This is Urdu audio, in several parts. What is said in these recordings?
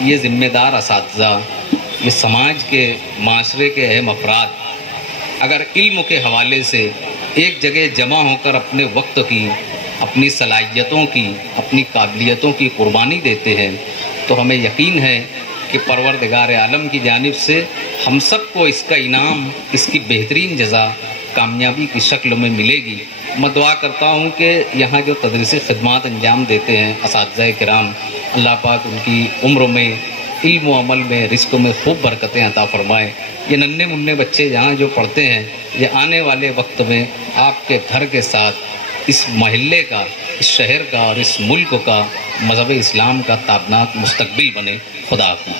یہ ذمہ دار اساتذہ، یہ سماج کے معاشرے کے اہم افراد اگر علم کے حوالے سے ایک جگہ جمع ہو کر اپنے وقت کی، اپنی صلاحیتوں کی، اپنی قابلیتوں کی قربانی دیتے ہیں تو ہمیں یقین ہے کہ پروردگار عالم کی جانب سے ہم سب کو اس کا انعام، اس کی بہترین جزا کامیابی کی شکل میں ملے گی۔ میں دعا کرتا ہوں کہ یہاں جو تدریسی خدمات انجام دیتے ہیں اساتذہ کرام، اللہ پاک ان کی عمر میں، علم و عمل میں، رزق میں خوب برکتیں عطا فرمائے۔ یہ ننھے منھے بچے یہاں جو پڑھتے ہیں، یہ آنے والے وقت میں آپ کے گھر کے ساتھ اس محلے کا، اس شہر کا اور اس ملک کا، مذہب اسلام کا تابناک مستقبل بنے۔ خدا حافظ۔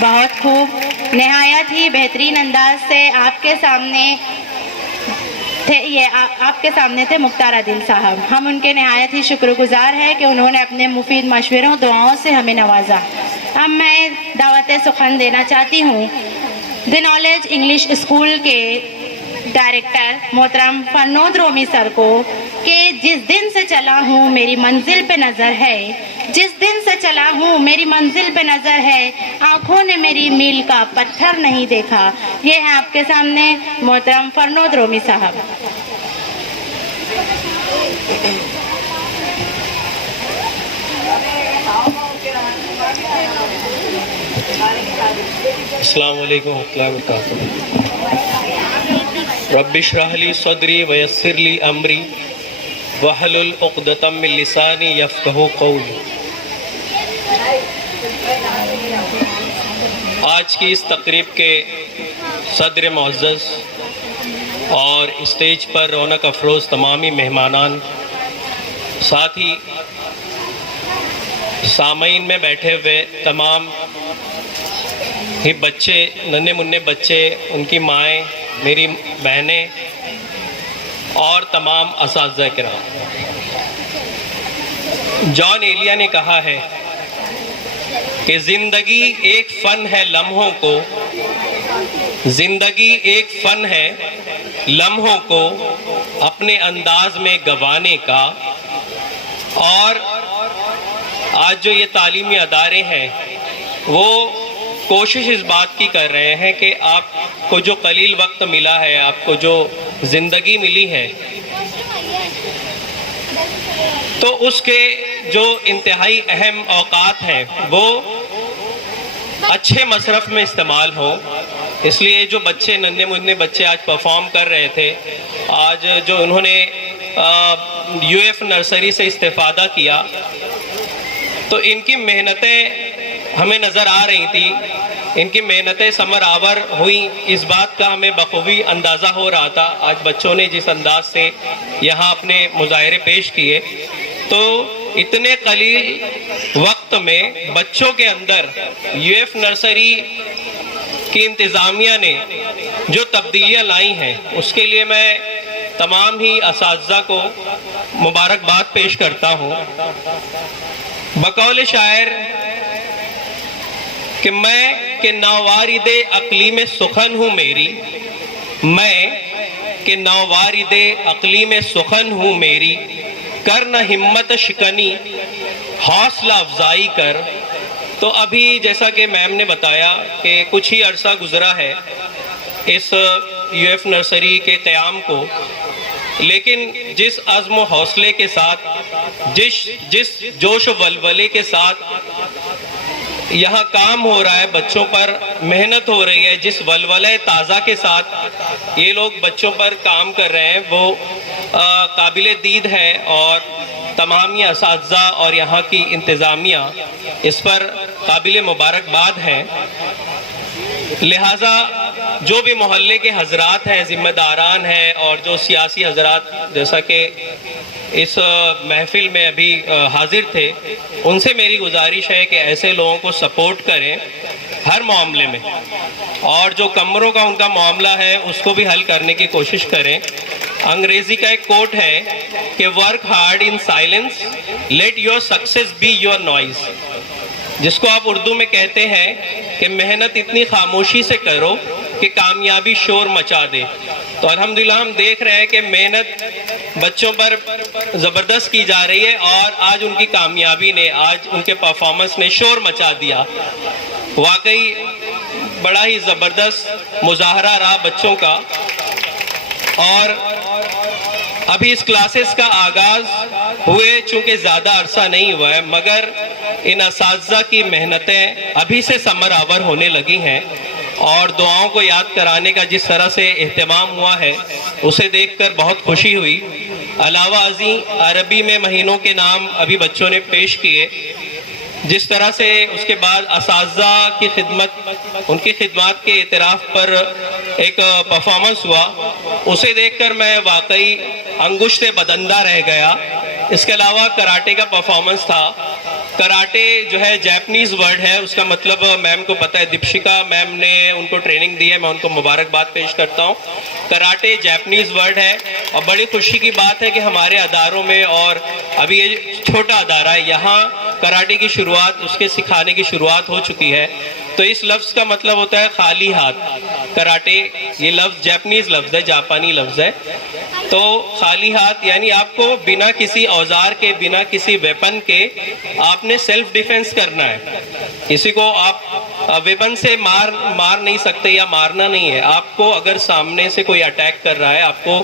بہت خوب، نہایت ہی بہترین انداز سے آپ کے سامنے تھے مختار عادل صاحب۔ ہم ان کے نہایت ہی شکر گزار ہیں کہ انہوں نے اپنے مفید مشوروں، دعاؤں سے ہمیں نوازا۔ اب میں دعوت سخن دینا چاہتی ہوں دی نالج انگلش اسکول کے ڈائریکٹر محترم فرنود رومی سر کو کہ جس دن سے چلا ہوں میری منزل پہ نظر ہے، جس دن سے چلا ہوں میری منزل پہ نظر ہے، آنکھوں نے میری میل کا پتھر نہیں دیکھا۔ یہ ہے آپ کے سامنے محترم فرنود رومی صاحب۔ السلام علیکم ورحمۃ اللہ وبرکاتہ۔ رب اشرح لی صدری ویسر لی امری واحلل عقدۃ من لسانی یفقہوا قولی۔ آج کی اس تقریب کے صدر معزز اور اسٹیج پر رونق افروز تمامی مہمانان، ساتھ ہی سامعین میں بیٹھے ہوئے تمام ہی بچے، ننھے منھے بچے، ان کی مائیں، میری بہنیں اور تمام اساتذہ کرام، جان ایلیا نے کہا ہے کہ زندگی ایک فن ہے لمحوں کو، زندگی ایک فن ہے لمحوں کو اپنے انداز میں گنوانے کا۔ اور آج جو یہ تعلیمی ادارے ہیں وہ کوشش اس بات کی کر رہے ہیں کہ آپ کو جو قلیل وقت ملا ہے، آپ کو جو زندگی ملی ہے، تو اس کے جو انتہائی اہم اوقات ہیں وہ اچھے مصرف میں استعمال ہوں۔ اس لیے جو بچے، ننھے منھے بچے آج پرفارم کر رہے تھے، آج جو انہوں نے یو ایف نرسری سے استفادہ کیا، تو ان کی محنتیں ہمیں نظر آ رہی تھی، ان کی محنتیں ثمر آور ہوئیں، اس بات کا ہمیں بخوبی اندازہ ہو رہا تھا۔ آج بچوں نے جس انداز سے یہاں اپنے مظاہرے پیش کیے، تو اتنے قلیل وقت میں بچوں کے اندر یو ایف نرسری کی انتظامیہ نے جو تبدیلیاں لائی ہیں، اس کے لیے میں تمام ہی اساتذہ کو مبارکباد پیش کرتا ہوں۔ بقول شاعر کہ میں کہ ناوارد اقلیم سخن ہوں میری، میں کہ ناوارد اقلیم سخن ہوں میری، کر نہ ہمت شکنی حوصلہ افزائی کر۔ تو ابھی جیسا کہ میم نے بتایا کہ کچھ ہی عرصہ گزرا ہے اس یو ایف نرسری کے قیام کو، لیکن جس عزم و حوصلے کے ساتھ، جس جوش و ولولے کے ساتھ یہاں کام ہو رہا ہے، بچوں پر محنت ہو رہی ہے، جس ولولے تازہ کے ساتھ یہ لوگ بچوں پر کام کر رہے ہیں، وہ قابل دید ہے، اور تمام یہ اساتذہ اور یہاں کی انتظامیہ اس پر قابل مبارکباد ہے۔ لہٰذا جو بھی محلے کے حضرات ہیں، ذمہ داران ہیں، اور جو سیاسی حضرات جیسا کہ اس محفل میں ابھی حاضر تھے، ان سے میری گزارش ہے کہ ایسے لوگوں کو سپورٹ کریں ہر معاملے میں، اور جو کمروں کا ان کا معاملہ ہے اس کو بھی حل کرنے کی کوشش کریں۔ انگریزی کا ایک کوٹ ہے کہ work hard in silence, let your success be your noise, جس کو آپ اردو میں کہتے ہیں کہ محنت اتنی خاموشی سے کرو کہ کامیابی شور مچا دے. تو الحمدللہ ہم دیکھ رہے ہیں کہ محنت بچوں پر زبردست کی جا رہی ہے اور آج ان کی کامیابی نے، آج ان کے پرفارمنس نے شور مچا دیا. واقعی بڑا ہی زبردست مظاہرہ رہا بچوں کا. اور ابھی اس کلاسز کا آغاز ہوئے چونکہ زیادہ عرصہ نہیں ہوا ہے، مگر ان اساتذہ کی محنتیں ابھی سے ثمر آور ہونے لگی ہیں اور دعاؤں کو یاد کرانے کا جس طرح سے اہتمام ہوا ہے اسے دیکھ کر بہت خوشی ہوئی. علاوہ ازیں عربی میں مہینوں کے نام ابھی بچوں نے پیش کیے. جس طرح سے اس کے بعد اساتذہ کی خدمت، ان کی خدمات کے اعتراف پر ایک پرفارمنس ہوا، اسے دیکھ کر میں واقعی انگشت بدندہ رہ گیا. اس کے علاوہ کراٹے کا پرفارمنس تھا. کراٹے جو ہے جیپنیز ورڈ ہے، اس کا مطلب میم کو پتہ ہے، دیپشکا میم نے ان کو ٹریننگ دی ہے، میں ان کو مبارکباد پیش کرتا ہوں. کراٹے جیپنیز ورڈ ہے اور بڑی خوشی کی بات ہے کہ ہمارے اداروں میں، اور ابھی یہ چھوٹا ادارہ ہے، یہاں کراٹے کی شروعات، اس کے سکھانے کی شروعات ہو چکی ہے. تو اس لفظ کا مطلب ہوتا ہے خالی ہاتھ. کراٹے یہ لفظ جیپنیز لفظ ہے، جاپانی لفظ ہے. تو خالی ہاتھ یعنی آپ کو بنا کسی اوزار کے، بنا کسی ویپن کے آپ نے سیلف ڈیفense کرنا ہے. کسی کو آپ ویپن سے مار نہیں سکتے یا مارنا نہیں ہے. آپ کو اگر سامنے سے کوئی اٹیک کر رہا ہے، آپ کو